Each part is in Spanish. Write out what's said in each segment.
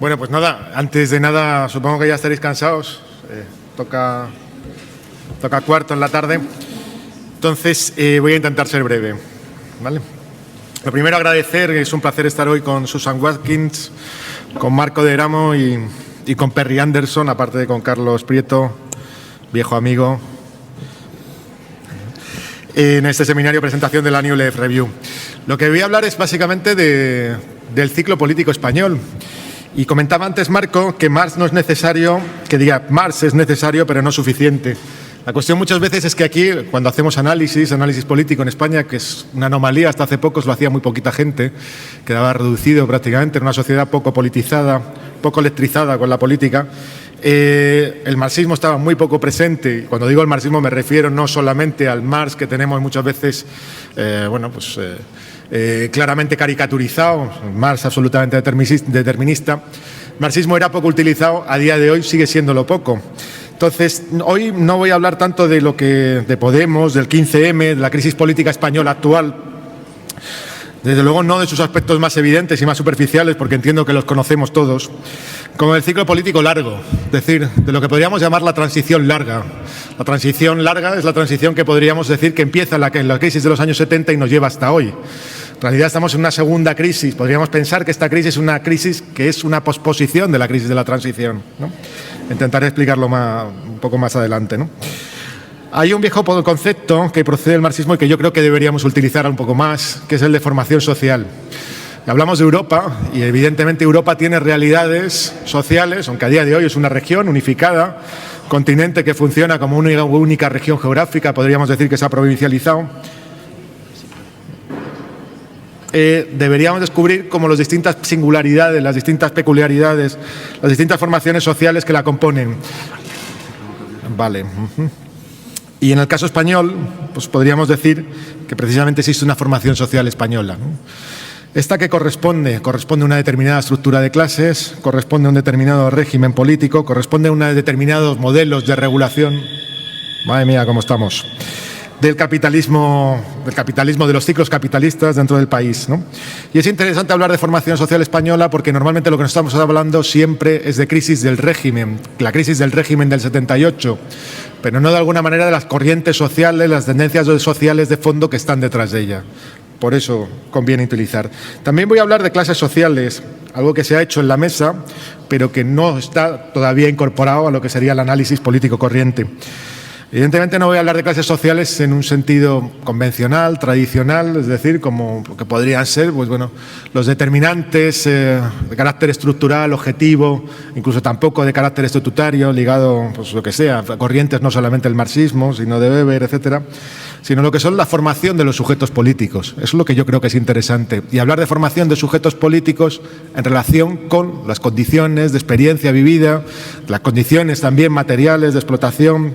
Bueno, pues nada, antes de nada, supongo que ya estaréis cansados. Toca cuarto en la tarde. Entonces, voy a intentar ser breve, ¿vale? Lo primero, agradecer, es un placer estar hoy con Susan Watkins, con Marco de Eramo y con Perry Anderson, aparte de con Carlos Prieto, viejo amigo, en este seminario presentación de la New Left Review. Lo que voy a hablar es básicamente del ciclo político español. Y comentaba antes Marco que Marx no es necesario, Marx es necesario pero no suficiente. La cuestión muchas veces es que aquí, cuando hacemos análisis político en España, que es una anomalía, hasta hace poco lo hacía muy poquita gente, quedaba reducido prácticamente en una sociedad poco politizada, poco electrizada con la política, el marxismo estaba muy poco presente. Cuando digo el marxismo me refiero no solamente al Marx que tenemos muchas veces, claramente caricaturizado, Marx absolutamente determinista. El marxismo era poco utilizado, a día de hoy sigue siéndolo poco. Entonces, hoy no voy a hablar tanto de Podemos, del 15M, de la crisis política española actual. Desde luego no de sus aspectos más evidentes y más superficiales, porque entiendo que los conocemos todos, como del ciclo político largo, es decir, de lo que podríamos llamar la transición larga. La transición larga es la transición que podríamos decir que empieza en la crisis de los años 70 y nos lleva hasta hoy. En realidad estamos en una segunda crisis. Podríamos pensar que esta crisis es una crisis que es una posposición de la crisis de la transición, ¿no? Intentaré explicarlo un poco más adelante, ¿no? Hay un viejo concepto que procede del marxismo y que yo creo que deberíamos utilizar un poco más, que es el de formación social. Hablamos de Europa y evidentemente Europa tiene realidades sociales, aunque a día de hoy es una región unificada, continente que funciona como una única región geográfica, podríamos decir que se ha provincializado. Deberíamos descubrir cómo las distintas singularidades, las distintas peculiaridades, las distintas formaciones sociales que la componen. Vale. Y en el caso español, pues podríamos decir que precisamente existe una formación social española, ¿no? Esta que corresponde a una determinada estructura de clases, corresponde a un determinado régimen político, corresponde a unos determinados modelos de regulación. Madre mía, cómo estamos. Del capitalismo, de los ciclos capitalistas dentro del país, ¿no? Y es interesante hablar de formación social española porque normalmente lo que nos estamos hablando siempre es de crisis del régimen, la crisis del régimen del 78, pero no de alguna manera de las corrientes sociales, las tendencias sociales de fondo que están detrás de ella. Por eso conviene utilizar. También voy a hablar de clases sociales, algo que se ha hecho en la mesa, pero que no está todavía incorporado a lo que sería el análisis político corriente. Evidentemente no voy a hablar de clases sociales en un sentido convencional, tradicional, es decir, como que podrían ser pues bueno, los determinantes de carácter estructural, objetivo, incluso tampoco de carácter estatutario, ligado, pues lo que sea, a corrientes no solamente el marxismo, sino de Weber, etcétera, sino lo que son la formación de los sujetos políticos. Eso es lo que yo creo que es interesante. Y hablar de formación de sujetos políticos en relación con las condiciones de experiencia vivida, las condiciones también materiales de explotación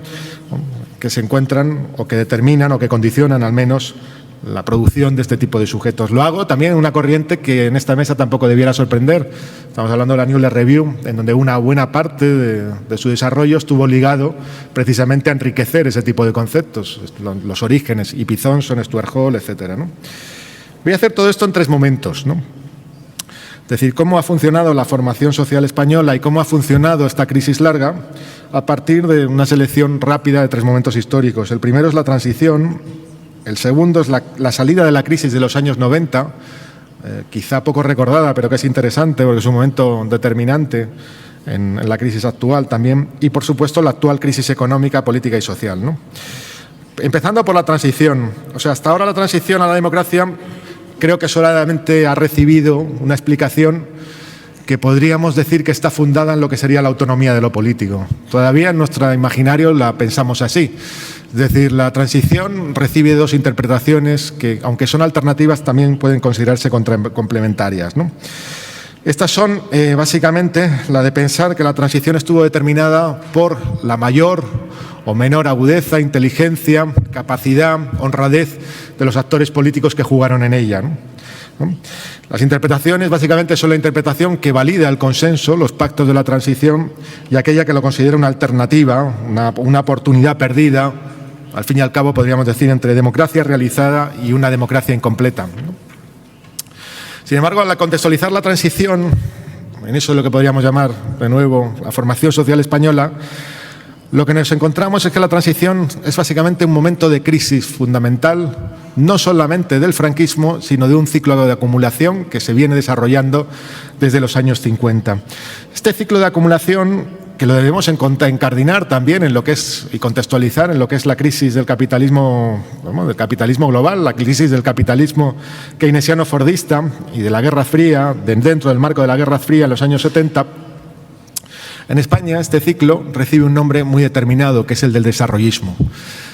que se encuentran o que determinan o que condicionan al menos la producción de este tipo de sujetos. Lo hago también en una corriente que en esta mesa tampoco debiera sorprender. Estamos hablando de la New Left Review, en donde una buena parte de su desarrollo estuvo ligado precisamente a enriquecer ese tipo de conceptos, los orígenes, E.P. Thompson, Stuart Hall, etcétera, ¿no? Voy a hacer todo esto en 3 momentos, ¿no? Es decir, cómo ha funcionado la formación social española y cómo ha funcionado esta crisis larga a partir de una selección rápida de 3 momentos históricos. El primero es la transición, el segundo es la salida de la crisis de los años 90, quizá poco recordada, pero que es interesante porque es un momento determinante en la crisis actual también, y por supuesto la actual crisis económica, política y social, ¿no? Empezando por la transición. O sea, hasta ahora la transición a la democracia creo que solamente ha recibido una explicación que podríamos decir que está fundada en lo que sería la autonomía de lo político. Todavía en nuestro imaginario la pensamos así. Es decir, la transición recibe 2 interpretaciones que, aunque son alternativas, también pueden considerarse complementarias, ¿no? Estas son básicamente la de pensar que la transición estuvo determinada por la mayor o menor agudeza, inteligencia, capacidad, honradez de los actores políticos que jugaron en ella, ¿no? Las interpretaciones básicamente son la interpretación que valida el consenso, los pactos de la transición, y aquella que lo considera una alternativa, una oportunidad perdida, al fin y al cabo podríamos decir, entre democracia realizada y una democracia incompleta, ¿no? Sin embargo, al contextualizar la transición, en eso es lo que podríamos llamar de nuevo la formación social española, lo que nos encontramos es que la transición es básicamente un momento de crisis fundamental, no solamente del franquismo, sino de un ciclo de acumulación que se viene desarrollando desde los años 50. Este ciclo de acumulación, que lo debemos encardinar también en lo que es y contextualizar en lo que es la crisis del capitalismo global, la crisis del capitalismo keynesiano-fordista y de la Guerra Fría, dentro del marco de la Guerra Fría en los años 70, en España este ciclo recibe un nombre muy determinado, que es el del desarrollismo.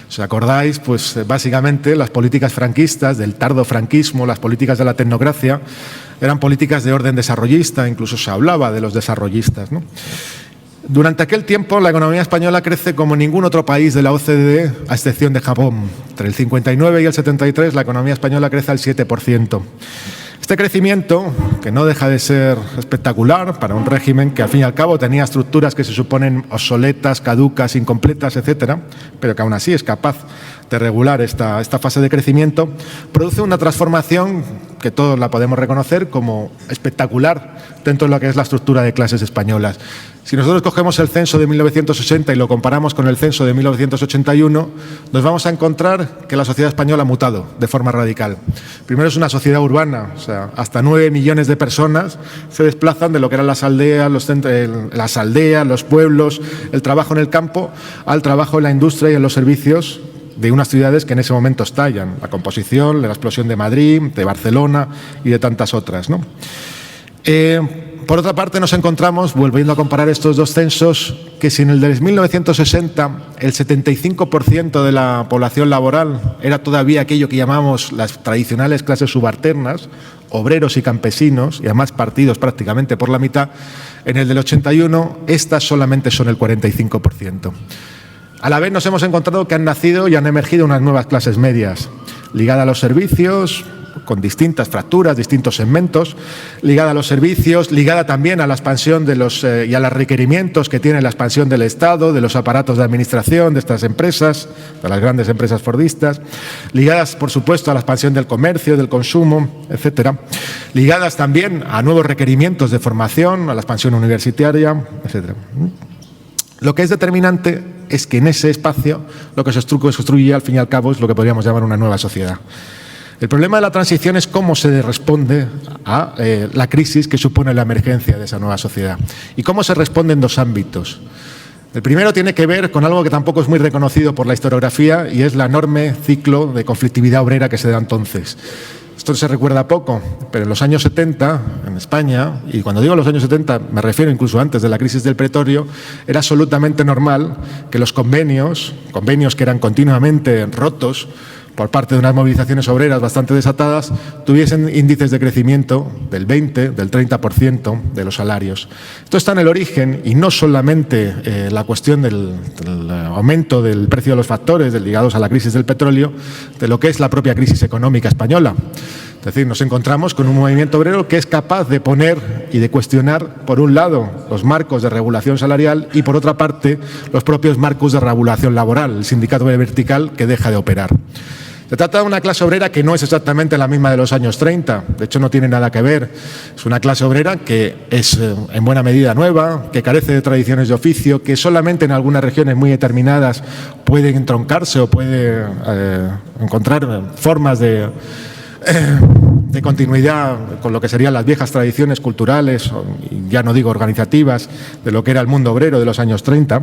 ¿Os acordáis? Pues básicamente las políticas franquistas, del tardo franquismo, las políticas de la tecnocracia, eran políticas de orden desarrollista, incluso se hablaba de los desarrollistas, ¿no? Durante aquel tiempo la economía española crece como ningún otro país de la OCDE, a excepción de Japón. Entre el 59 y el 73 la economía española crece al 7%. Este crecimiento, que no deja de ser espectacular para un régimen que al fin y al cabo tenía estructuras que se suponen obsoletas, caducas, incompletas, etcétera, pero que aún así es capaz de regular esta fase de crecimiento, produce una transformación que todos la podemos reconocer como espectacular dentro de lo que es la estructura de clases españolas. Si nosotros cogemos el censo de 1980 y lo comparamos con el censo de 1981, nos vamos a encontrar que la sociedad española ha mutado de forma radical. Primero es una sociedad urbana, o sea, hasta 9 millones de personas se desplazan de lo que eran las aldeas, los pueblos, el trabajo en el campo, al trabajo en la industria y en los servicios de unas ciudades que en ese momento estallan. La composición, la explosión de Madrid, de Barcelona y de tantas otras, ¿no? Por otra parte, nos encontramos, volviendo a comparar estos dos censos, que si en el de 1960 el 75% de la población laboral era todavía aquello que llamamos las tradicionales clases subalternas, obreros y campesinos, y además partidos prácticamente por la mitad, en el del 81 estas solamente son el 45%. A la vez nos hemos encontrado que han nacido y han emergido unas nuevas clases medias, ligadas a los servicios, con distintas fracturas, distintos segmentos, ligada a los servicios, ligada también a la expansión de y a los requerimientos que tiene la expansión del Estado, de los aparatos de administración de estas empresas, de las grandes empresas fordistas, ligadas, por supuesto, a la expansión del comercio, del consumo, etcétera, ligadas también a nuevos requerimientos de formación, a la expansión universitaria, etcétera. Lo que es determinante es que en ese espacio lo que se construye al fin y al cabo es lo que podríamos llamar una nueva sociedad. El problema de la transición es cómo se responde a la crisis que supone la emergencia de esa nueva sociedad y cómo se responde en dos ámbitos. El primero tiene que ver con algo que tampoco es muy reconocido por la historiografía y es el enorme ciclo de conflictividad obrera que se da entonces. Esto se recuerda poco, pero en los años 70, en España, y cuando digo los años 70 me refiero incluso antes de la crisis del Pretorio, era absolutamente normal que los convenios que eran continuamente rotos por parte de unas movilizaciones obreras bastante desatadas, tuviesen índices de crecimiento del 20, del 30% de los salarios. Esto está en el origen, y no solamente la cuestión del aumento del precio de los factores ligados a la crisis del petróleo, de lo que es la propia crisis económica española. Es decir, nos encontramos con un movimiento obrero que es capaz de poner y de cuestionar, por un lado, los marcos de regulación salarial y, por otra parte, los propios marcos de regulación laboral, el sindicato vertical que deja de operar. Se trata de una clase obrera que no es exactamente la misma de los años 30, de hecho no tiene nada que ver. Es una clase obrera que es en buena medida nueva, que carece de tradiciones de oficio, que solamente en algunas regiones muy determinadas puede entroncarse o puede encontrar formas de continuidad con lo que serían las viejas tradiciones culturales, y ya no digo organizativas, de lo que era el mundo obrero de los años 30.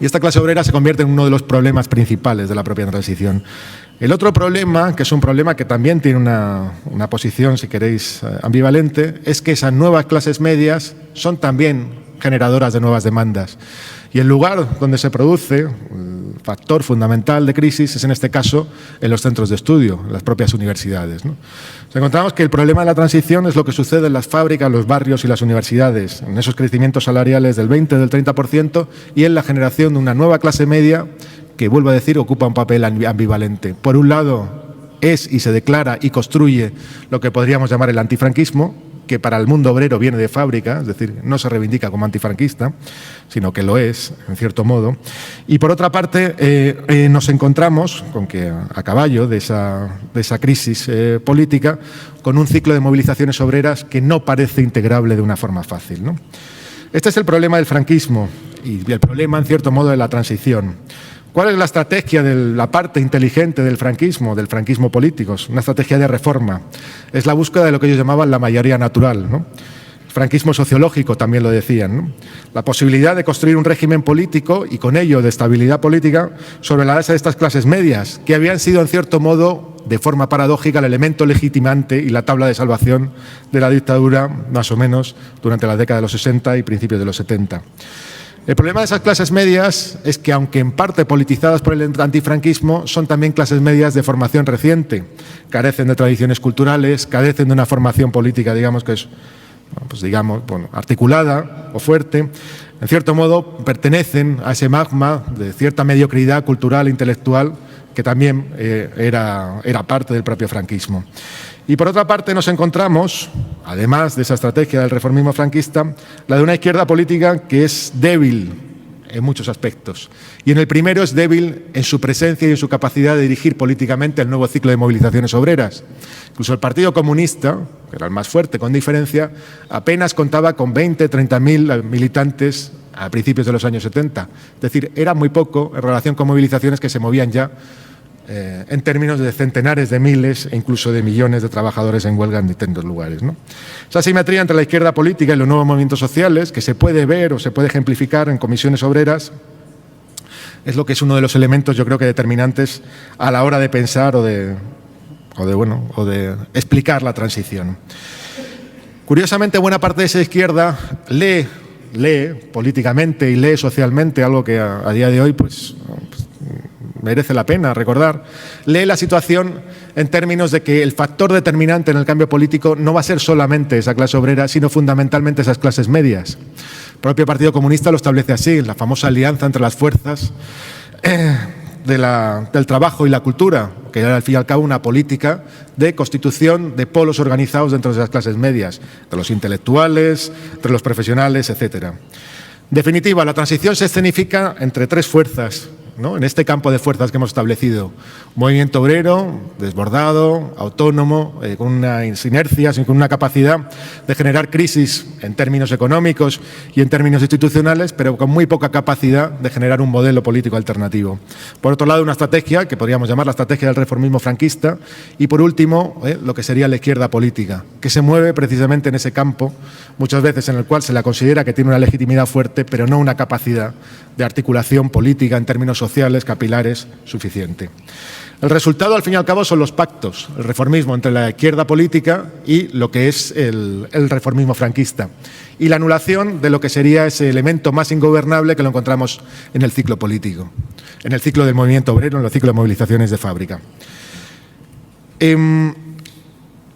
Y esta clase obrera se convierte en uno de los problemas principales de la propia transición. El otro problema, que es un problema que también tiene una posición, si queréis, ambivalente, es que esas nuevas clases medias son también generadoras de nuevas demandas. Y el lugar donde se produce factor fundamental de crisis es en este caso en los centros de estudio, en las propias universidades, ¿no? Nos encontramos que el problema de la transición es lo que sucede en las fábricas, los barrios y las universidades, en esos crecimientos salariales del 20, del 30% y en la generación de una nueva clase media que, vuelvo a decir, ocupa un papel ambivalente. Por un lado, es y se declara y construye lo que podríamos llamar el antifranquismo, que para el mundo obrero viene de fábrica, es decir, no se reivindica como antifranquista, sino que lo es, en cierto modo. Y por otra parte, nos encontramos con que a caballo de esa crisis política, con un ciclo de movilizaciones obreras que no parece integrable de una forma fácil, ¿no? Este es el problema del franquismo y el problema, en cierto modo, de la transición. ¿Cuál es la estrategia de la parte inteligente del franquismo político? Es una estrategia de reforma. Es la búsqueda de lo que ellos llamaban la mayoría natural, ¿no? El franquismo sociológico también lo decían, ¿no? La posibilidad de construir un régimen político y con ello de estabilidad política sobre la base de estas clases medias, que habían sido en cierto modo, de forma paradójica, el elemento legitimante y la tabla de salvación de la dictadura, más o menos, durante la década de los 60 y principios de los 70. El problema de esas clases medias es que, aunque en parte politizadas por el antifranquismo, son también clases medias de formación reciente. Carecen de tradiciones culturales, carecen de una formación política, digamos, que es articulada o fuerte. En cierto modo, pertenecen a ese magma de cierta mediocridad cultural e intelectual que también era parte del propio franquismo. Y por otra parte nos encontramos, además de esa estrategia del reformismo franquista, la de una izquierda política que es débil en muchos aspectos. Y en el primero es débil en su presencia y en su capacidad de dirigir políticamente el nuevo ciclo de movilizaciones obreras. Incluso el Partido Comunista, que era el más fuerte con diferencia, apenas contaba con 20, 30.000 militantes a principios de los años 70. Es decir, era muy poco en relación con movilizaciones que se movían ya en términos de centenares de miles e incluso de millones de trabajadores en huelga en distintos lugares, ¿no? Esa asimetría entre la izquierda política y los nuevos movimientos sociales, que se puede ver o se puede ejemplificar en comisiones obreras, es lo que es uno de los elementos, yo creo que determinantes a la hora de pensar o de explicar la transición. Curiosamente, buena parte de esa izquierda lee políticamente y lee socialmente, algo que a día de hoy merece la pena recordar, lee la situación en términos de que el factor determinante en el cambio político no va a ser solamente esa clase obrera, sino fundamentalmente esas clases medias. El propio Partido Comunista lo establece así, la famosa alianza entre las fuerzas del trabajo y la cultura, que era al fin y al cabo una política de constitución de polos organizados dentro de esas clases medias, de los intelectuales, entre los profesionales, etcétera. En definitiva, la transición se escenifica entre tres fuerzas, ¿no? En este campo de fuerzas que hemos establecido: un movimiento obrero, desbordado, autónomo, con unas inercias y con una capacidad de generar crisis en términos económicos y en términos institucionales, pero con muy poca capacidad de generar un modelo político alternativo. Por otro lado, una estrategia que podríamos llamar la estrategia del reformismo franquista y, por último, lo que sería la izquierda política, que se mueve precisamente en ese campo, muchas veces en el cual se la considera que tiene una legitimidad fuerte, pero no una capacidad de articulación política en términos sociales, capilares, suficiente. El resultado, al fin y al cabo, son los pactos, el reformismo entre la izquierda política y lo que es el reformismo franquista, y la anulación de lo que sería ese elemento más ingobernable que lo encontramos en el ciclo político, en el ciclo del movimiento obrero, en el ciclo de movilizaciones de fábrica. En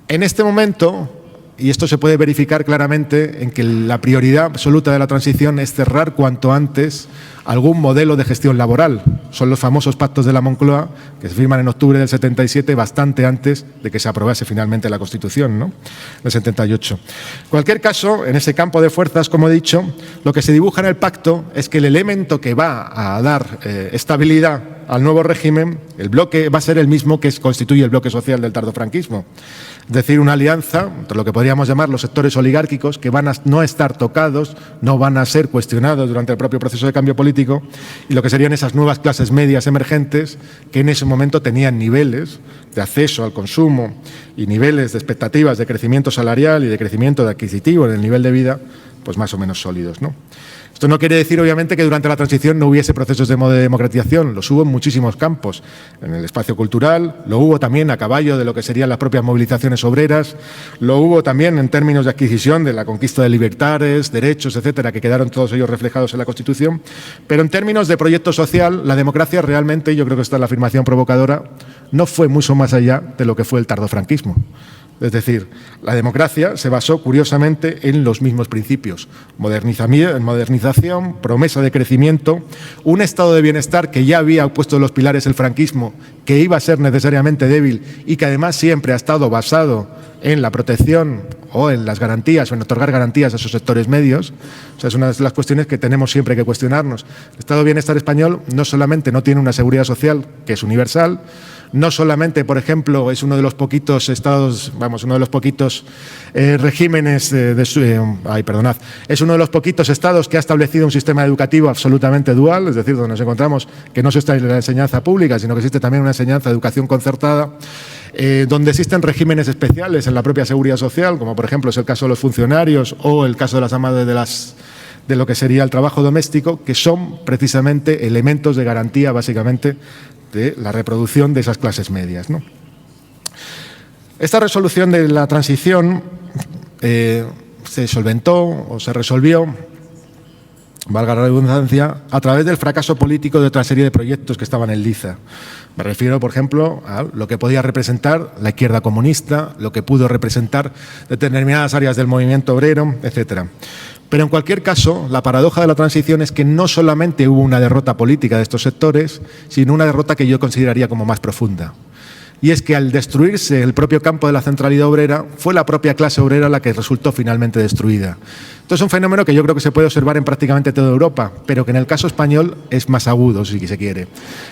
este momento, y esto se puede verificar claramente en que la prioridad absoluta de la transición es cerrar cuanto antes algún modelo de gestión laboral. Son los famosos pactos de la Moncloa, que se firman en octubre del 77, bastante antes de que se aprobase finalmente la Constitución, ¿no?, del 78. En cualquier caso, en ese campo de fuerzas, como he dicho, lo que se dibuja en el pacto es que el elemento que va a dar estabilidad al nuevo régimen, el bloque, va a ser el mismo que constituye el bloque social del tardofranquismo. Es decir, una alianza entre lo que podríamos llamar los sectores oligárquicos, que van a no estar tocados, no van a ser cuestionados durante el propio proceso de cambio político, y lo que serían esas nuevas clases medias emergentes que en ese momento tenían niveles de acceso al consumo y niveles de expectativas de crecimiento salarial y de crecimiento de adquisitivo en el nivel de vida pues más o menos sólidos, ¿no? Esto no quiere decir, obviamente, que durante la transición no hubiese procesos de democratización. Los hubo en muchísimos campos. En el espacio cultural, lo hubo también a caballo de lo que serían las propias movilizaciones obreras, lo hubo también en términos de adquisición de la conquista de libertades, derechos, etcétera, que quedaron todos ellos reflejados en la Constitución. Pero en términos de proyecto social, la democracia realmente, yo creo que esta es la afirmación provocadora, no fue mucho más allá de lo que fue el tardofranquismo. Es decir, la democracia se basó, curiosamente, en los mismos principios. Modernización, promesa de crecimiento, un estado de bienestar que ya había puesto en los pilares el franquismo, que iba a ser necesariamente débil y que además siempre ha estado basado en la protección o en las garantías o en otorgar garantías a esos sectores medios. O sea, es una de las cuestiones que tenemos siempre que cuestionarnos. El estado de bienestar español no solamente no tiene una seguridad social que es universal, no solamente, por ejemplo, es uno de los poquitos estados, uno de los poquitos regímenes es uno de los poquitos estados que ha establecido un sistema educativo absolutamente dual, es decir, donde nos encontramos que no se está en la enseñanza pública, sino que existe también una enseñanza de educación concertada, donde existen regímenes especiales en la propia seguridad social, como por ejemplo es el caso de los funcionarios o el caso de las amas de lo que sería el trabajo doméstico, que son precisamente elementos de garantía, básicamente, de la reproducción de esas clases medias, ¿no? Esta resolución de la transición se solventó o se resolvió, valga la redundancia, a través del fracaso político de otra serie de proyectos que estaban en liza. Me refiero, por ejemplo, a lo que podía representar la izquierda comunista, lo que pudo representar determinadas áreas del movimiento obrero, etcétera. Pero en cualquier caso, la paradoja de la transición es que no solamente hubo una derrota política de estos sectores, sino una derrota que yo consideraría como más profunda. Y es que al destruirse el propio campo de la centralidad obrera, fue la propia clase obrera la que resultó finalmente destruida. Esto es un fenómeno que yo creo que se puede observar en prácticamente toda Europa, pero que en el caso español es más agudo, si se quiere.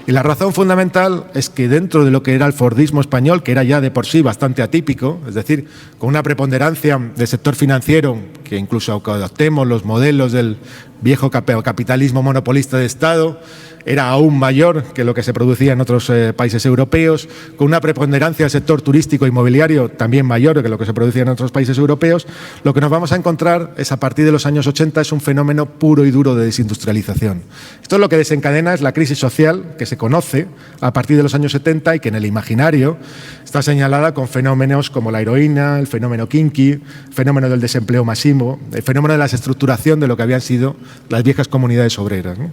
Y la razón fundamental es que dentro de lo que era el fordismo español, que era ya de por sí bastante atípico, es decir, con una preponderancia del sector financiero, que incluso aunque adoptemos los modelos del viejo capitalismo monopolista de Estado, era aún mayor que lo que se producía en otros países europeos, con una preponderancia del sector turístico e inmobiliario también mayor que lo que se producía en otros países europeos. Lo que nos vamos a encontrar es, a partir de los años 80, es un fenómeno puro y duro de desindustrialización. Esto es lo que desencadena es la crisis social que se conoce a partir de los años 70 y que en el imaginario está señalada con fenómenos como la heroína, el fenómeno kinky, el fenómeno del desempleo masivo, el fenómeno de la desestructuración de lo que habían sido las viejas comunidades obreras, ¿no?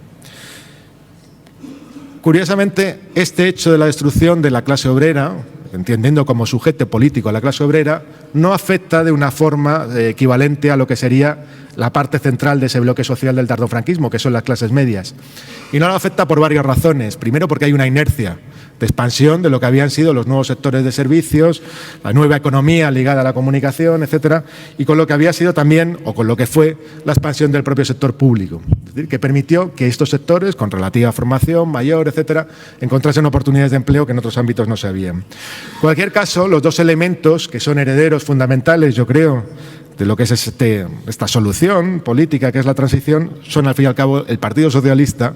Curiosamente, este hecho de la destrucción de la clase obrera, entendiendo como sujeto político a la clase obrera, no afecta de una forma equivalente a lo que sería la parte central de ese bloque social del tardofranquismo, que son las clases medias. Y no lo afecta por varias razones. Primero, porque hay una inercia de expansión de lo que habían sido los nuevos sectores de servicios, la nueva economía ligada a la comunicación, etcétera, y con lo que había sido también, o con lo que fue, la expansión del propio sector público. Es decir, que permitió que estos sectores, con relativa formación mayor, etcétera, encontrasen oportunidades de empleo que en otros ámbitos no se habían. En cualquier caso, los dos elementos que son herederos fundamentales, yo creo, de lo que es esta solución política, que es la transición, son al fin y al cabo el Partido Socialista,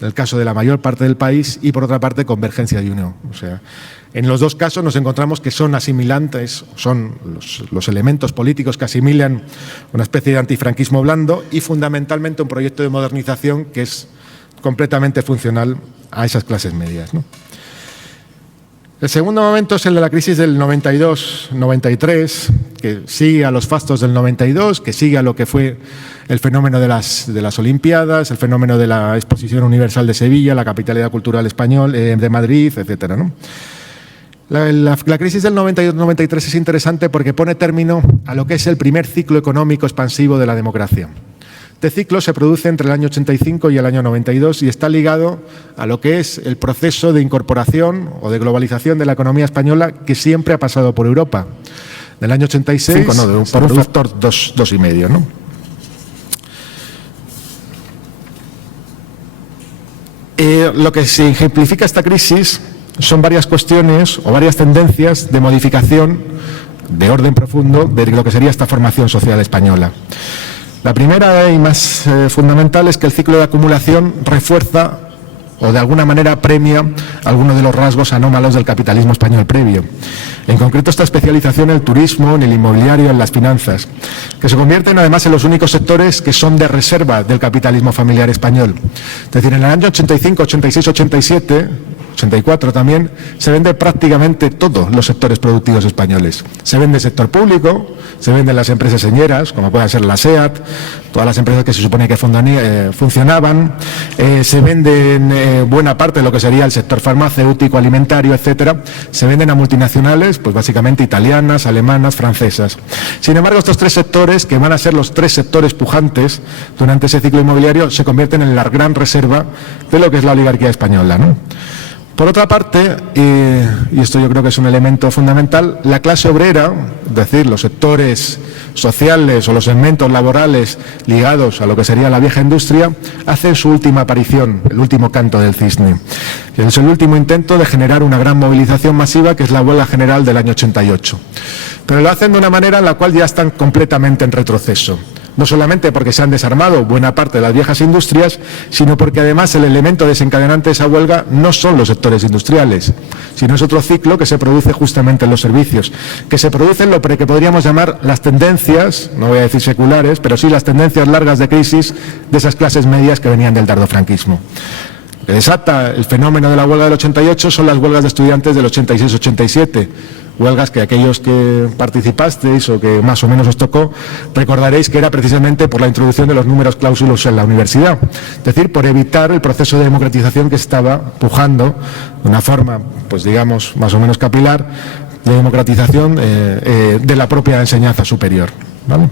en el caso de la mayor parte del país, y por otra parte Convergencia y Unió. O sea, en los dos casos nos encontramos que son asimilantes, son los elementos políticos que asimilan una especie de antifranquismo blando y fundamentalmente un proyecto de modernización que es completamente funcional a esas clases medias, ¿no? El segundo momento es el de la crisis del 92-93, que sigue a los fastos del 92, que sigue a lo que fue el fenómeno de las Olimpiadas, el fenómeno de la Exposición Universal de Sevilla, la capitalidad cultural español de Madrid, etcétera, ¿no? La crisis del 92-93 es interesante porque pone término a lo que es el primer ciclo económico expansivo de la democracia. Este ciclo se produce entre el año 85 y el año 92 y está ligado a lo que es el proceso de incorporación o de globalización de la economía española que siempre ha pasado por Europa. Del año 86, por un factor 2,5, ¿no? Lo que se ejemplifica esta crisis son varias cuestiones o varias tendencias de modificación de orden profundo de lo que sería esta formación social española. La primera y más fundamental es que el ciclo de acumulación refuerza o de alguna manera premia algunos de los rasgos anómalos del capitalismo español previo. En concreto, esta especialización en el turismo, en el inmobiliario, en las finanzas, que se convierten además en los únicos sectores que son de reserva del capitalismo familiar español. Es decir, en el año 85, 86, 87... 84 también, se vende prácticamente todos los sectores productivos españoles. Se vende el sector público, se venden las empresas señeras, como pueden ser la SEAT, todas las empresas que se supone que funcionaban, se venden buena parte de lo que sería el sector farmacéutico, alimentario, etcétera, se venden a multinacionales, pues básicamente italianas, alemanas, francesas. Sin embargo, estos tres sectores, que van a ser los tres sectores pujantes durante ese ciclo inmobiliario, se convierten en la gran reserva de lo que es la oligarquía española, ¿no? Por otra parte, y esto yo creo que es un elemento fundamental, la clase obrera, es decir, los sectores sociales o los segmentos laborales ligados a lo que sería la vieja industria, hacen su última aparición, el último canto del cisne. Es el último intento de generar una gran movilización masiva, que es la huelga general del año 88. Pero lo hacen de una manera en la cual ya están completamente en retroceso. No solamente porque se han desarmado buena parte de las viejas industrias, sino porque además el elemento desencadenante de esa huelga no son los sectores industriales, sino es otro ciclo que se produce justamente en los servicios, que se producen lo que podríamos llamar las tendencias, no voy a decir seculares, pero sí las tendencias largas de crisis de esas clases medias que venían del tardofranquismo. Lo que desata el fenómeno de la huelga del 88 son las huelgas de estudiantes del 86-87, huelgas que aquellos que participasteis o que más o menos os tocó, recordaréis que era precisamente por la introducción de los números clausulos en la universidad, es decir, por evitar el proceso de democratización que estaba pujando de una forma, pues digamos, más o menos capilar, de democratización de la propia enseñanza superior, ¿vale?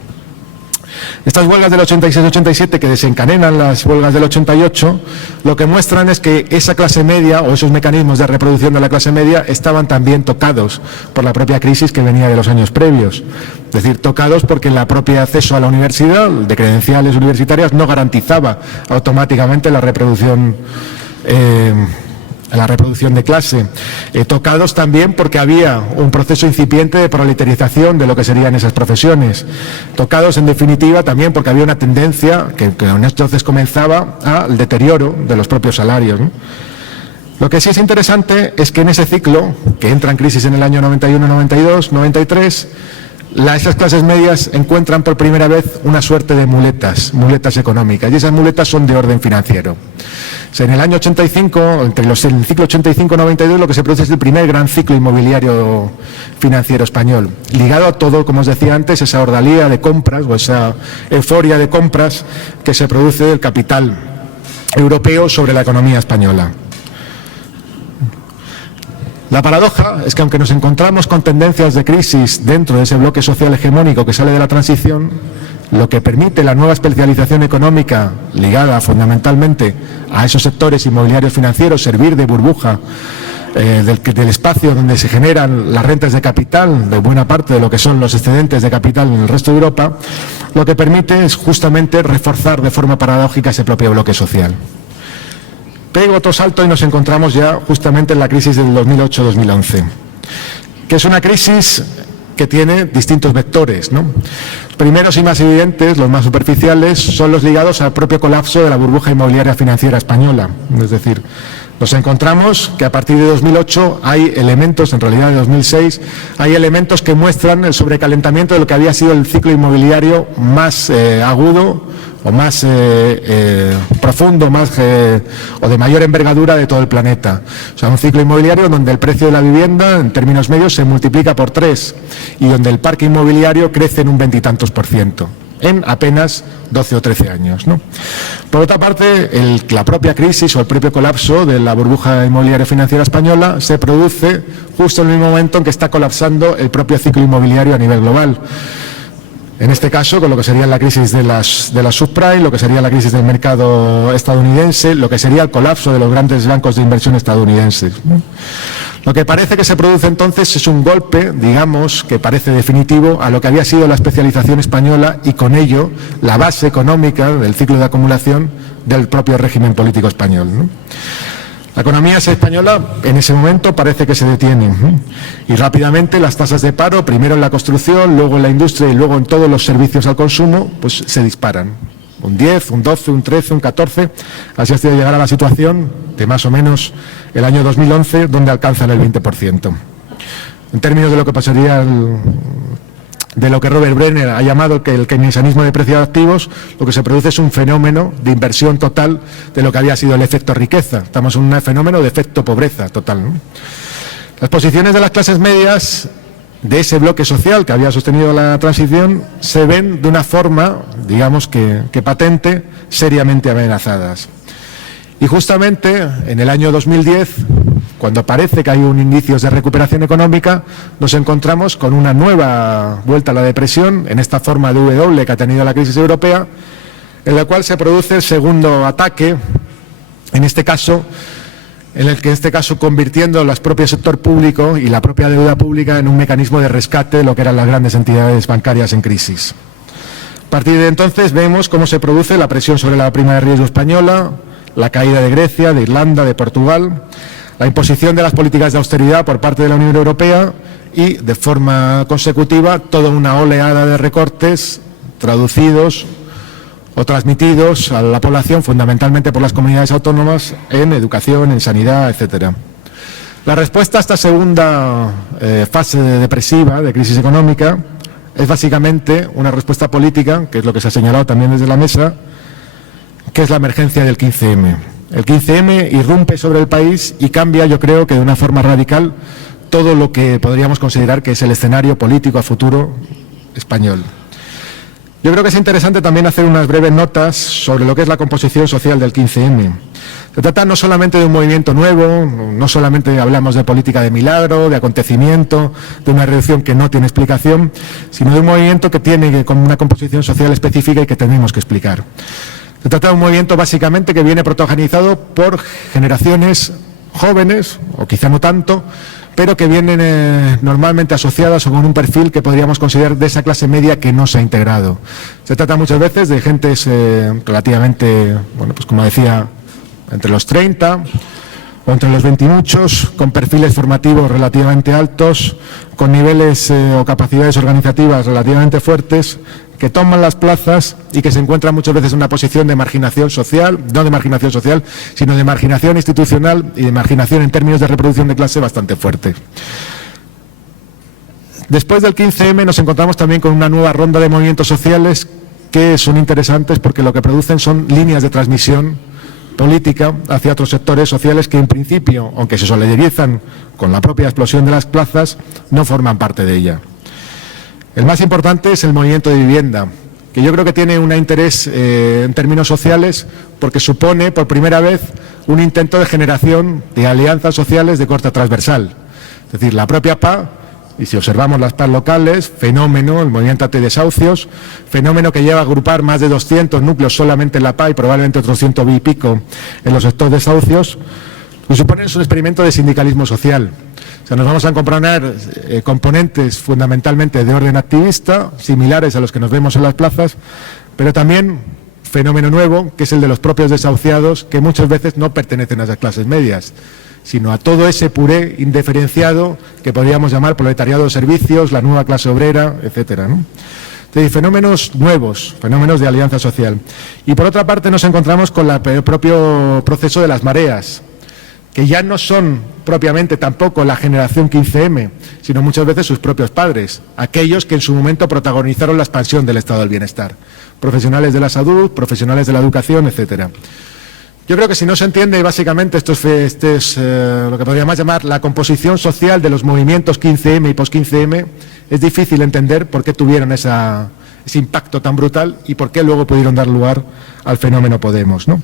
Estas huelgas del 86-87 que desencadenan las huelgas del 88, lo que muestran es que esa clase media o esos mecanismos de reproducción de la clase media estaban también tocados por la propia crisis que venía de los años previos. Es decir, tocados porque el propio acceso a la universidad, de credenciales universitarias, no garantizaba automáticamente la reproducción de clase, tocados también porque había un proceso incipiente de proletarización de lo que serían esas profesiones, tocados en definitiva también porque había una tendencia que entonces comenzaba al deterioro de los propios salarios, ¿no? Lo que sí es interesante es que en ese ciclo, que entra en crisis en el año 91, 92, 93, esas clases medias encuentran por primera vez una suerte de muletas económicas, y esas muletas son de orden financiero. O sea, en el año 85, entre el ciclo 85-92, lo que se produce es el primer gran ciclo inmobiliario financiero español, ligado a todo, como os decía antes, esa ordalía de compras o esa euforia de compras que se produce del capital europeo sobre la economía española. La paradoja es que aunque nos encontramos con tendencias de crisis dentro de ese bloque social hegemónico que sale de la transición, lo que permite la nueva especialización económica ligada fundamentalmente a esos sectores inmobiliarios financieros servir de burbuja del espacio donde se generan las rentas de capital de buena parte de lo que son los excedentes de capital en el resto de Europa, lo que permite es justamente reforzar de forma paradójica ese propio bloque social. Pego otro salto y nos encontramos ya justamente en la crisis del 2008-2011, que es una crisis que tiene distintos vectores, ¿no? Los primeros y más evidentes, los más superficiales, son los ligados al propio colapso de la burbuja inmobiliaria financiera española. Es decir, nos encontramos que a partir de 2008 hay elementos, en realidad de 2006, hay elementos que muestran el sobrecalentamiento de lo que había sido el ciclo inmobiliario más agudo o más profundo, o de mayor envergadura de todo el planeta. O sea, un ciclo inmobiliario donde el precio de la vivienda, en términos medios, se multiplica por 3 y donde el parque inmobiliario crece en un 20 y tantos % en apenas 12 o 13 años, ¿no? Por otra parte, la propia crisis o el propio colapso de la burbuja inmobiliaria financiera española se produce justo en el momento en que está colapsando el propio ciclo inmobiliario a nivel global. En este caso, con lo que sería la crisis de las subprime, lo que sería la crisis del mercado estadounidense, lo que sería el colapso de los grandes bancos de inversión estadounidenses, ¿no? Lo que parece que se produce entonces es un golpe, digamos, que parece definitivo a lo que había sido la especialización española y con ello la base económica del ciclo de acumulación del propio régimen político español, ¿no? La economía española en ese momento parece que se detiene y rápidamente las tasas de paro, primero en la construcción, luego en la industria y luego en todos los servicios al consumo, pues se disparan. un 10, un 12, un 13, un 14, así hasta llegar a la situación de más o menos el año 2011, donde alcanzan el 20%. En términos de lo que pasaría de lo que Robert Brenner ha llamado que el keynesianismo de precios de activos, lo que se produce es un fenómeno de inversión total de lo que había sido el efecto riqueza. Estamos en un fenómeno de efecto pobreza total, ¿no? Las posiciones de las clases medias de ese bloque social que había sostenido la transición se ven de una forma, digamos que patente, seriamente amenazadas. Y justamente en el año 2010, cuando parece que hay un indicios de recuperación económica, nos encontramos con una nueva vuelta a la depresión, en esta forma de W que ha tenido la crisis europea, en la cual se produce el segundo ataque, en este caso convirtiendo el propio sector público y la propia deuda pública en un mecanismo de rescate de lo que eran las grandes entidades bancarias en crisis. A partir de entonces vemos cómo se produce la presión sobre la prima de riesgo española, la caída de Grecia, de Irlanda, de Portugal, la imposición de las políticas de austeridad por parte de la Unión Europea y, de forma consecutiva, toda una oleada de recortes traducidos o transmitidos a la población, fundamentalmente por las comunidades autónomas, en educación, en sanidad, etcétera. La respuesta a esta segunda fase depresiva de crisis económica es básicamente una respuesta política, que es lo que se ha señalado también desde la mesa, que es la emergencia del 15M. El 15M irrumpe sobre el país y cambia, yo creo que de una forma radical, todo lo que podríamos considerar que es el escenario político a futuro español. Yo creo que es interesante también hacer unas breves notas sobre lo que es la composición social del 15M. Se trata no solamente de un movimiento nuevo, no solamente hablamos de política de milagro, de acontecimiento, de una reducción que no tiene explicación, sino de un movimiento que tiene una composición social específica y que tenemos que explicar. Se trata de un movimiento básicamente que viene protagonizado por generaciones jóvenes, o quizá no tanto, pero que vienen normalmente asociadas o con un perfil que podríamos considerar de esa clase media que no se ha integrado. Se trata muchas veces de gentes relativamente, bueno, pues como decía, entre los 30 o entre los 20 y muchos, con perfiles formativos relativamente altos, con niveles o capacidades organizativas relativamente fuertes, que toman las plazas y que se encuentran muchas veces en una posición de marginación social, no de marginación social, sino de marginación institucional y de marginación en términos de reproducción de clase bastante fuerte. Después del 15M nos encontramos también con una nueva ronda de movimientos sociales que son interesantes porque lo que producen son líneas de transmisión política hacia otros sectores sociales que en principio, aunque se solidarizan con la propia explosión de las plazas, no forman parte de ella. El más importante es el movimiento de vivienda, que yo creo que tiene un interés en términos sociales porque supone por primera vez un intento de generación de alianzas sociales de corte transversal. Es decir, la propia PA, y si observamos las PA locales, fenómeno, el movimiento antidesahucios, fenómeno que lleva a agrupar más de 200 núcleos solamente en la PA y probablemente otros 100 y pico en los sectores desahucios, lo supone un experimento de sindicalismo social. O sea, nos vamos a encontrar componentes fundamentalmente de orden activista, similares a los que nos vemos en las plazas, pero también fenómeno nuevo, que es el de los propios desahuciados, que muchas veces no pertenecen a esas clases medias, sino a todo ese puré indiferenciado que podríamos llamar proletariado de servicios, la nueva clase obrera, etcétera, ¿no? Entonces, fenómenos nuevos, fenómenos de alianza social. Y por otra parte nos encontramos con el propio proceso de las mareas, que ya no son propiamente tampoco la generación 15M, sino muchas veces sus propios padres, aquellos que en su momento protagonizaron la expansión del estado del bienestar, profesionales de la salud, profesionales de la educación, etcétera. Yo creo que si no se entiende básicamente esto es lo que podríamos llamar la composición social de los movimientos 15M y post-15M, es difícil entender por qué tuvieron ese impacto tan brutal y por qué luego pudieron dar lugar al fenómeno Podemos, ¿no?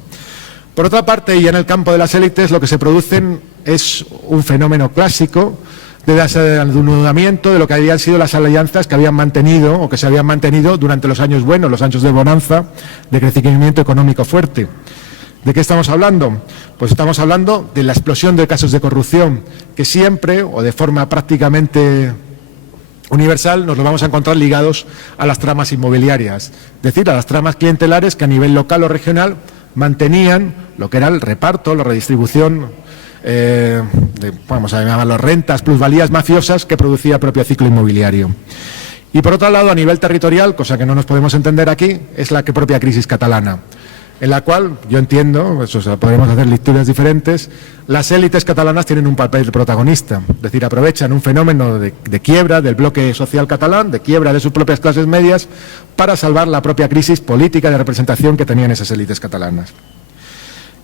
Por otra parte, y en el campo de las élites, lo que se producen es un fenómeno clásico de desnudamiento de lo que habían sido las alianzas que habían mantenido o que se habían mantenido durante los años buenos, los años de bonanza, de crecimiento económico fuerte. ¿De qué estamos hablando? Pues estamos hablando de la explosión de casos de corrupción que siempre, o de forma prácticamente universal, nos lo vamos a encontrar ligados a las tramas inmobiliarias, es decir, a las tramas clientelares que a nivel local o regional mantenían lo que era el reparto, la redistribución, vamos a llamarlo rentas, plusvalías mafiosas que producía el propio ciclo inmobiliario. Y por otro lado, a nivel territorial, cosa que no nos podemos entender aquí, es la propia crisis catalana, en la cual, yo entiendo, podemos hacer lecturas diferentes, las élites catalanas tienen un papel protagonista, es decir, aprovechan un fenómeno de quiebra del bloque social catalán, de quiebra de sus propias clases medias, para salvar la propia crisis política de representación que tenían esas élites catalanas.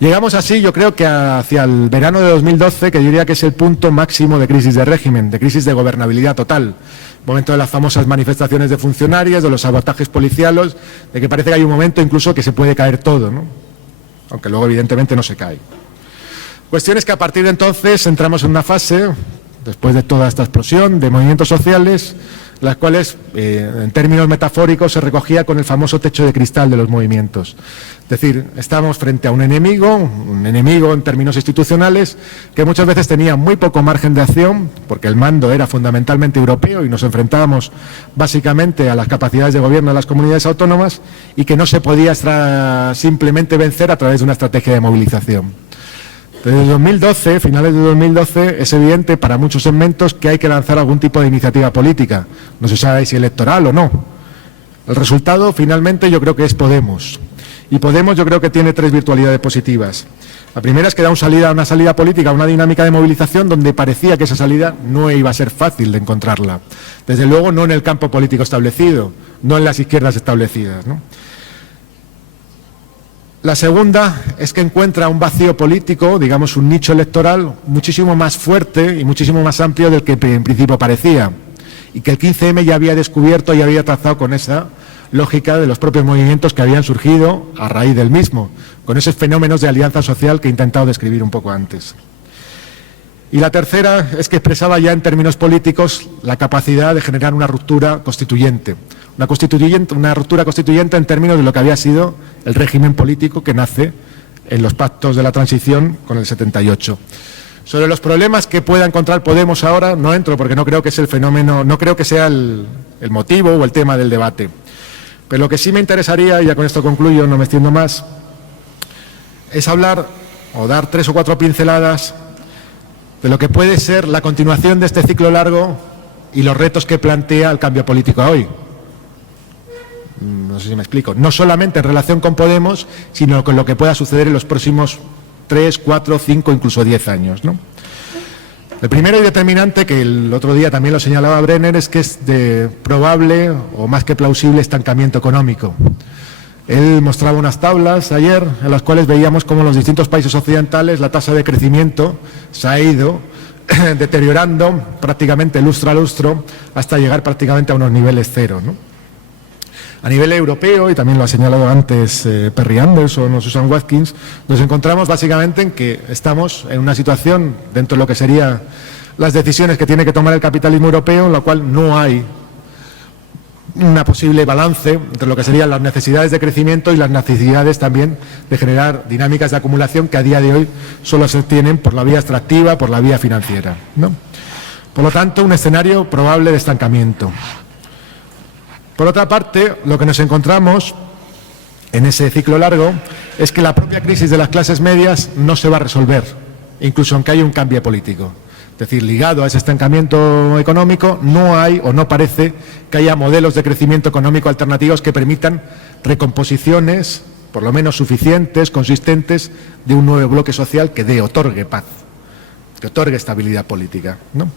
Llegamos así, yo creo que hacia el verano de 2012, que diría que es el punto máximo de crisis de régimen, de crisis de gobernabilidad total. Momento de las famosas manifestaciones de funcionarios, de los sabotajes policiales, de que parece que hay un momento incluso que se puede caer todo, ¿no? Aunque luego evidentemente no se cae. Cuestión es que a partir de entonces entramos en una fase, después de toda esta explosión de movimientos sociales, las cuales, en términos metafóricos, se recogía con el famoso techo de cristal de los movimientos. Es decir, estamos frente a un enemigo en términos institucionales, que muchas veces tenía muy poco margen de acción, porque el mando era fundamentalmente europeo y nos enfrentábamos básicamente a las capacidades de gobierno de las comunidades autónomas, y que no se podía simplemente vencer a través de una estrategia de movilización. Desde 2012, finales de 2012, es evidente para muchos segmentos que hay que lanzar algún tipo de iniciativa política. No se sabe si electoral o no. El resultado, finalmente, yo creo que es Podemos. Y Podemos yo creo que tiene tres virtualidades positivas. La primera es que da una salida política, una dinámica de movilización donde parecía que esa salida no iba a ser fácil de encontrarla. Desde luego no en el campo político establecido, no en las izquierdas establecidas, ¿no? La segunda es que encuentra un vacío político, digamos un nicho electoral muchísimo más fuerte y muchísimo más amplio del que en principio parecía, y que el 15M ya había descubierto y había trazado con esa lógica de los propios movimientos que habían surgido a raíz del mismo, con esos fenómenos de alianza social que he intentado describir un poco antes. Y la tercera es que expresaba ya en términos políticos la capacidad de generar una ruptura constituyente. Una ruptura constituyente en términos de lo que había sido el régimen político que nace en los pactos de la transición con el 78. Sobre los problemas que pueda encontrar Podemos ahora no entro porque no creo que es el fenómeno, no creo que sea el motivo o el tema del debate. Pero lo que sí me interesaría, y ya con esto concluyo, no me extiendo más, es hablar o dar 3 o 4 pinceladas de lo que puede ser la continuación de este ciclo largo y los retos que plantea el cambio político hoy. No sé si me explico. No solamente en relación con Podemos, sino con lo que pueda suceder en los próximos 3, 4, 5, incluso 10 años, ¿no? El primero y determinante, que el otro día también lo señalaba Brenner, es que es de probable o más que plausible estancamiento económico. Él mostraba unas tablas ayer en las cuales veíamos cómo en los distintos países occidentales la tasa de crecimiento se ha ido deteriorando prácticamente lustro a lustro hasta llegar prácticamente a unos niveles cero, ¿no? A nivel europeo, y también lo ha señalado antes Perry Anderson o Susan Watkins, nos encontramos básicamente en que estamos en una situación dentro de lo que serían las decisiones que tiene que tomar el capitalismo europeo, en la cual no hay una posible balance entre lo que serían las necesidades de crecimiento y las necesidades también de generar dinámicas de acumulación que a día de hoy solo se tienen por la vía extractiva, por la vía financiera, ¿no? Por lo tanto, un escenario probable de estancamiento. Por otra parte, lo que nos encontramos en ese ciclo largo es que la propia crisis de las clases medias no se va a resolver, incluso aunque haya un cambio político. Es decir, ligado a ese estancamiento económico, no hay o no parece que haya modelos de crecimiento económico alternativos que permitan recomposiciones, por lo menos suficientes, consistentes, de un nuevo bloque social que otorgue paz, que otorgue estabilidad política, ¿no?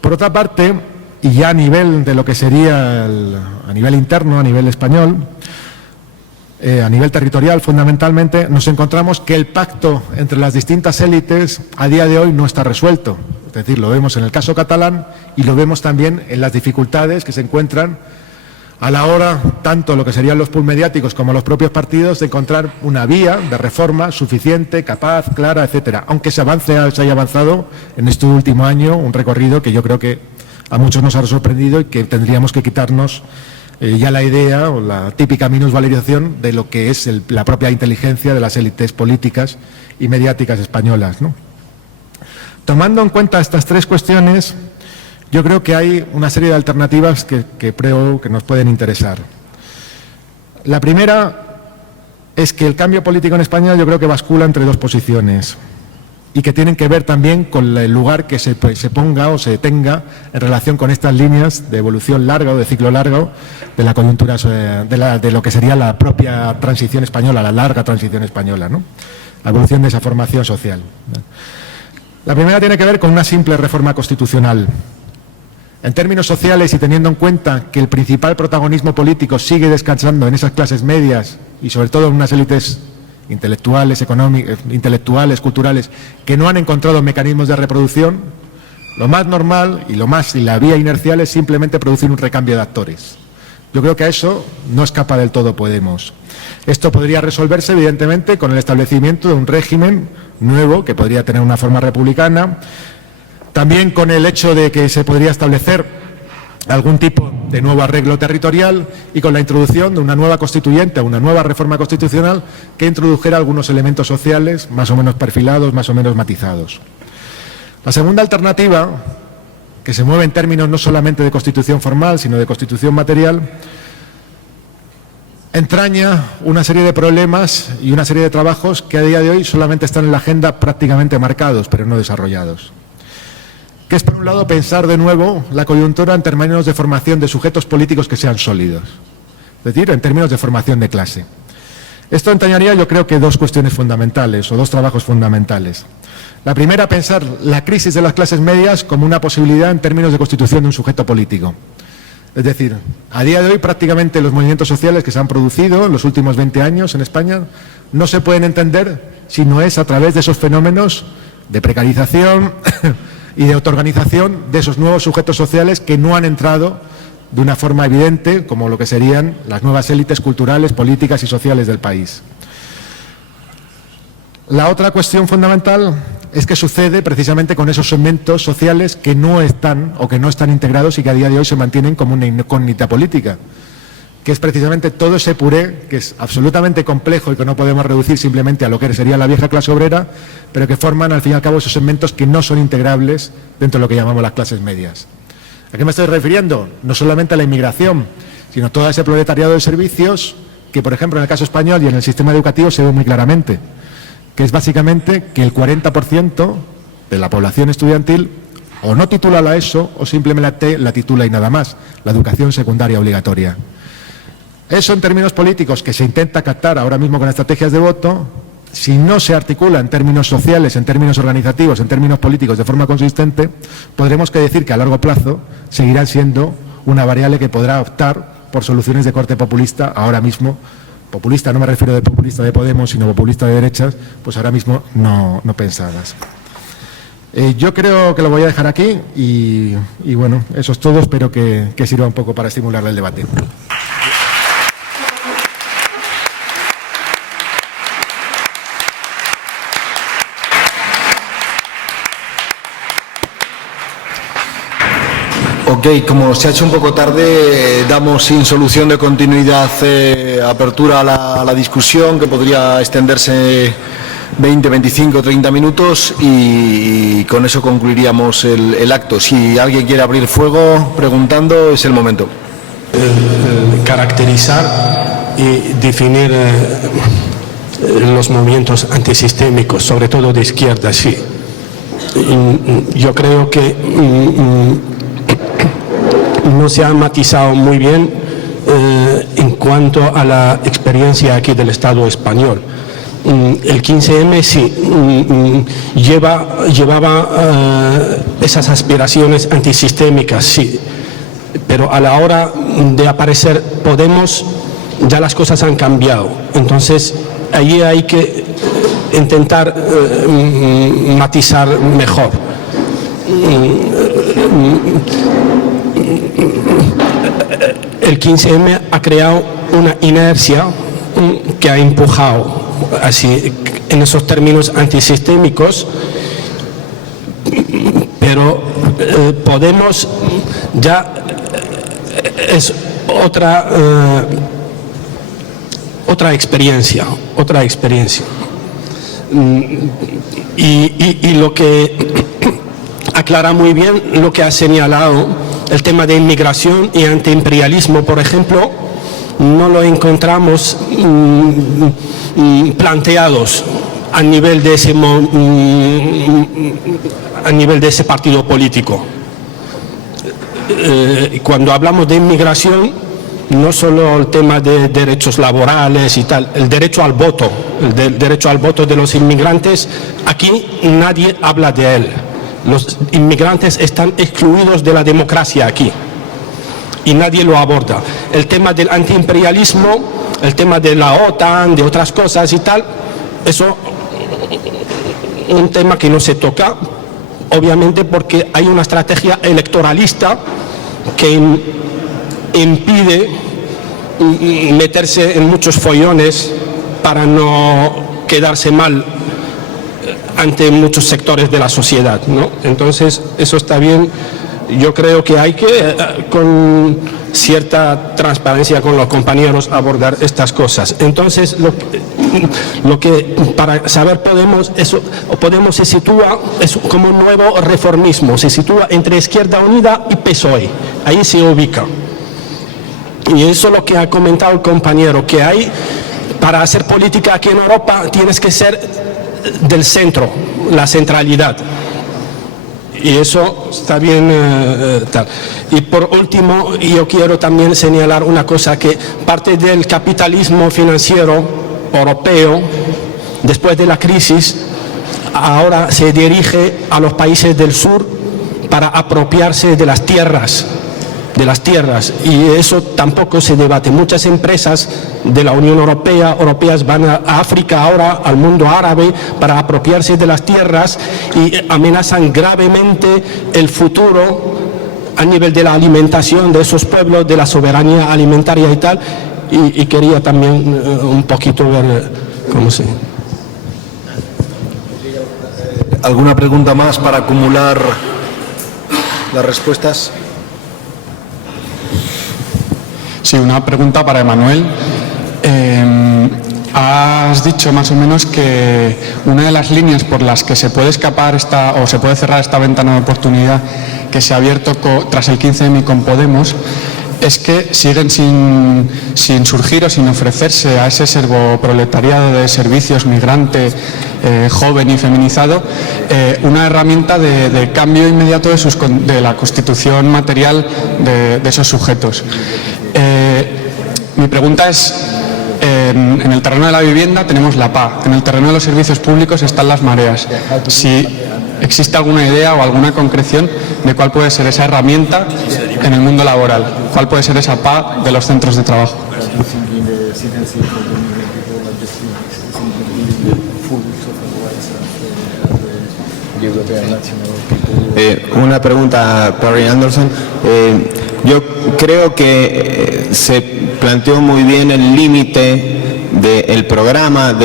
Por otra parte, y ya a nivel de lo que sería a nivel interno, a nivel español, a nivel territorial fundamentalmente, nos encontramos que el pacto entre las distintas élites a día de hoy no está resuelto. Es decir, lo vemos en el caso catalán y lo vemos también en las dificultades que se encuentran a la hora, tanto lo que serían los pools mediáticos como los propios partidos, de encontrar una vía de reforma suficiente, capaz, clara, etcétera. Aunque se haya avanzado en este último año un recorrido que yo creo que a muchos nos ha sorprendido y que tendríamos que quitarnos ya la idea o la típica minusvalorización de lo que es la propia inteligencia de las élites políticas y mediáticas españolas, ¿no? Tomando en cuenta estas tres cuestiones, yo creo que hay una serie de alternativas que creo que nos pueden interesar. La primera es que el cambio político en España yo creo que bascula entre dos posiciones. y que tienen que ver también con el lugar que se ponga o se tenga en relación con estas líneas de evolución larga o de ciclo largo de la coyuntura, de lo que sería la propia transición española, la larga transición española, ¿no? La evolución de esa formación social. La primera tiene que ver con una simple reforma constitucional. En términos sociales y teniendo en cuenta que el principal protagonismo político sigue descansando en esas clases medias y sobre todo en unas élites intelectuales, económicas, intelectuales, culturales, que no han encontrado mecanismos de reproducción, lo más normal y la vía inercial es simplemente producir un recambio de actores. Yo creo que a eso no escapa del todo Podemos. Esto podría resolverse, evidentemente, con el establecimiento de un régimen nuevo, que podría tener una forma republicana, también con el hecho de que se podría establecer algún tipo de nuevo arreglo territorial y con la introducción de una nueva constituyente, una nueva reforma constitucional que introdujera algunos elementos sociales más o menos perfilados, más o menos matizados. La segunda alternativa, que se mueve en términos no solamente de constitución formal, sino de constitución material, entraña una serie de problemas y una serie de trabajos que a día de hoy solamente están en la agenda prácticamente marcados, pero no desarrollados. Que es, por un lado, pensar de nuevo la coyuntura en términos de formación de sujetos políticos que sean sólidos, es decir, en términos de formación de clase. Esto entrañaría, yo creo, que dos cuestiones fundamentales o dos trabajos fundamentales. La primera, pensar la crisis de las clases medias como una posibilidad en términos de constitución de un sujeto político. Es decir, a día de hoy prácticamente los movimientos sociales que se han producido en los últimos 20 años en España no se pueden entender si no es a través de esos fenómenos de precarización y de autoorganización de esos nuevos sujetos sociales que no han entrado de una forma evidente como lo que serían las nuevas élites culturales, políticas y sociales del país. La otra cuestión fundamental es que sucede precisamente con esos segmentos sociales que no están o que no están integrados y que a día de hoy se mantienen como una incógnita política, que es precisamente todo ese puré que es absolutamente complejo y que no podemos reducir simplemente a lo que sería la vieja clase obrera, pero que forman al fin y al cabo esos segmentos que no son integrables dentro de lo que llamamos las clases medias. ¿A qué me estoy refiriendo? No solamente a la inmigración, sino todo ese proletariado de servicios que, por ejemplo, en el caso español y en el sistema educativo se ve muy claramente, que es básicamente que el 40% de la población estudiantil o no titula la ESO o simplemente la titula y nada más, la educación secundaria obligatoria. Eso en términos políticos que se intenta captar ahora mismo con estrategias de voto, si no se articula en términos sociales, en términos organizativos, en términos políticos de forma consistente, podremos que decir que a largo plazo seguirá siendo una variable que podrá optar por soluciones de corte populista ahora mismo. Populista, no me refiero de populista de Podemos, sino populista de derechas, pues ahora mismo no pensadas. Yo creo que lo voy a dejar aquí y bueno, eso es todo. Espero que sirva un poco para estimular el debate. Ok, como se ha hecho un poco tarde, damos sin solución de continuidad apertura a la discusión, que podría extenderse 20, 25, 30 minutos y con eso concluiríamos el acto. Si alguien quiere abrir fuego preguntando, es el momento. Caracterizar y definir los movimientos antisistémicos, sobre todo de izquierda, sí. Yo creo que no se ha matizado muy bien en cuanto a la experiencia aquí del Estado español. El 15M sí llevaba esas aspiraciones antisistémicas, sí, pero a la hora de aparecer Podemos ya las cosas han cambiado. Entonces allí hay que intentar matizar mejor. El 15M ha creado una inercia que ha empujado así en esos términos antisistémicos, pero Podemos ya es otra experiencia. Y lo que aclara muy bien lo que ha señalado, el tema de inmigración y antiimperialismo, por ejemplo, no lo encontramos planteados a nivel de ese partido político. Cuando hablamos de inmigración, no solo el tema de derechos laborales y tal, el derecho al voto, el derecho al voto de los inmigrantes, aquí nadie habla de él. Los inmigrantes están excluidos de la democracia aquí y nadie lo aborda. El tema del antiimperialismo, el tema de la OTAN, de otras cosas y tal, eso un tema que no se toca, obviamente porque hay una estrategia electoralista que impide meterse en muchos follones para no quedarse mal ante muchos sectores de la sociedad, ¿no? Entonces, eso está bien. Yo creo que hay que, con cierta transparencia con los compañeros, abordar estas cosas. Entonces, lo que para saber Podemos se sitúa como un nuevo reformismo, se sitúa entre Izquierda Unida y PSOE, ahí se ubica. Y eso es lo que ha comentado el compañero, que hay, para hacer política aquí en Europa tienes que ser del centro, la centralidad. Y eso está bien tal. Y por último, yo quiero también señalar una cosa, que parte del capitalismo financiero europeo, después de la crisis, ahora se dirige a los países del sur para apropiarse de las tierras, y eso tampoco se debate. Muchas empresas de la Unión Europea, europeas, van a África ahora, al mundo árabe, para apropiarse de las tierras y amenazan gravemente el futuro a nivel de la alimentación de esos pueblos, de la soberanía alimentaria y tal, y quería también un poquito ver cómo se... ¿Alguna pregunta más para acumular las respuestas? Sí, una pregunta para Emanuel. Has dicho más o menos que una de las líneas por las que se puede escapar o se puede cerrar esta ventana de oportunidad que se ha abierto tras el 15M con Podemos es que siguen sin surgir o sin ofrecerse a ese servoproletariado de servicios migrante, joven y feminizado, una herramienta de cambio inmediato de la constitución material de esos sujetos. Mi pregunta es, en el terreno de la vivienda tenemos la PA, en el terreno de los servicios públicos están las mareas. Si existe alguna idea o alguna concreción de cuál puede ser esa herramienta en el mundo laboral, cuál puede ser esa PA de los centros de trabajo. Una pregunta, Perry Anderson. Yo creo que se planteó muy bien el límite del programa,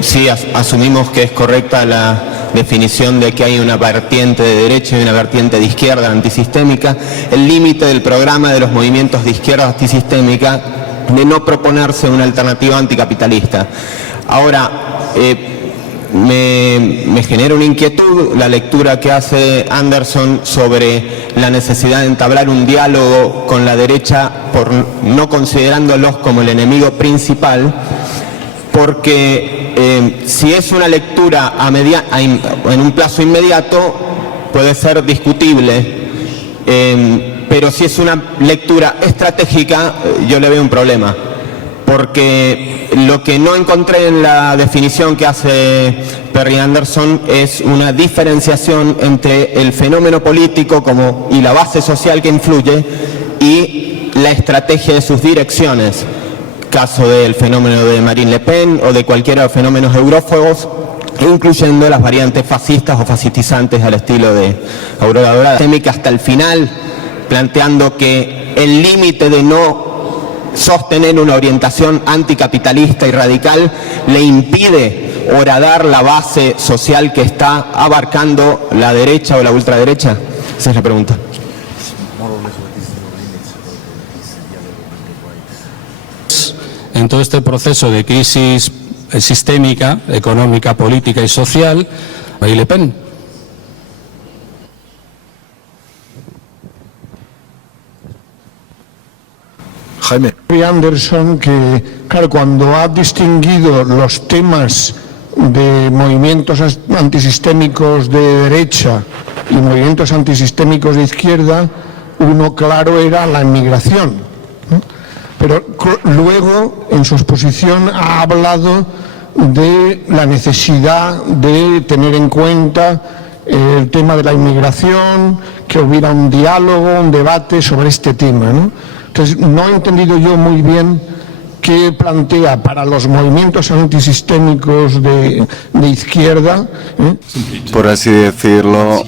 si asumimos que es correcta la definición de que hay una vertiente de derecha y una vertiente de izquierda antisistémica, el límite del programa de los movimientos de izquierda antisistémica de no proponerse una alternativa anticapitalista. Ahora, me genera una inquietud la lectura que hace Anderson sobre la necesidad de entablar un diálogo con la derecha, no considerándolos como el enemigo principal, porque si es una lectura en un plazo inmediato puede ser discutible, pero si es una lectura estratégica yo le veo un problema. Porque lo que no encontré en la definición que hace Perry Anderson es una diferenciación entre el fenómeno político y la base social que influye y la estrategia de sus direcciones. Caso del fenómeno de Marine Le Pen o de cualquiera de los fenómenos eurófobos, incluyendo las variantes fascistas o fascistizantes al estilo de Aurora Dorada. Hasta el final, planteando que el límite de no sostener una orientación anticapitalista y radical le impide horadar la base social que está abarcando la derecha o la ultraderecha. Esa es la pregunta. En todo este proceso de crisis sistémica, económica, política y social, hay Le Pen. Jaime. Anderson, que claro, cuando ha distinguido los temas de movimientos antisistémicos de derecha y movimientos antisistémicos de izquierda, uno claro era la inmigración, ¿no? Pero luego en su exposición ha hablado de la necesidad de tener en cuenta el tema de la inmigración, que hubiera un diálogo, un debate sobre este tema, ¿no? Entonces, no he entendido yo muy bien qué plantea para los movimientos antisistémicos de izquierda, por así decirlo,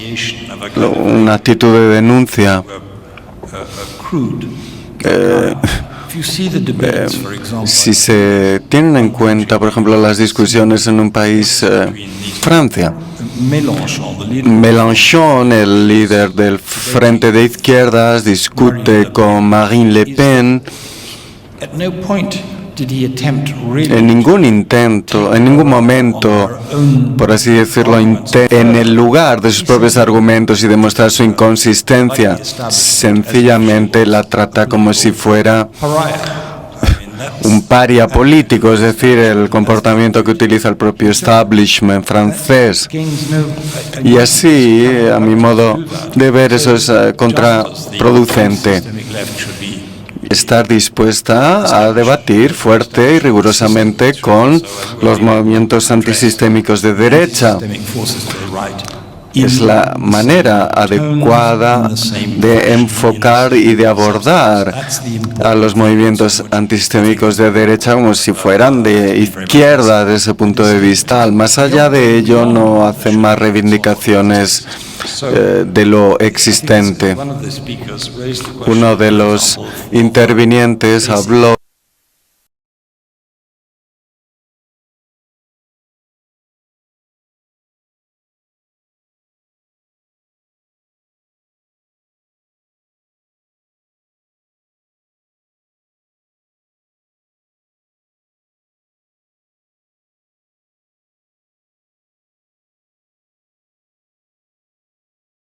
una actitud de denuncia. Si se tienen en cuenta, por ejemplo, las discusiones en un país, Francia, Mélenchon, el líder del Frente de Izquierdas, discute con Marine Le Pen. En ningún momento, por así decirlo, en el lugar de sus propios argumentos y demostrar su inconsistencia, sencillamente la trata como si fuera un paria político, es decir, el comportamiento que utiliza el propio establishment francés. Y así, a mi modo de ver, eso es contraproducente. Estar dispuesta a debatir fuerte y rigurosamente con los movimientos antisistémicos de derecha. Es la manera adecuada de enfocar y de abordar a los movimientos antisistémicos de derecha como si fueran de izquierda desde ese punto de vista. Más allá de ello, no hacen más reivindicaciones de lo existente. Uno de los intervinientes habló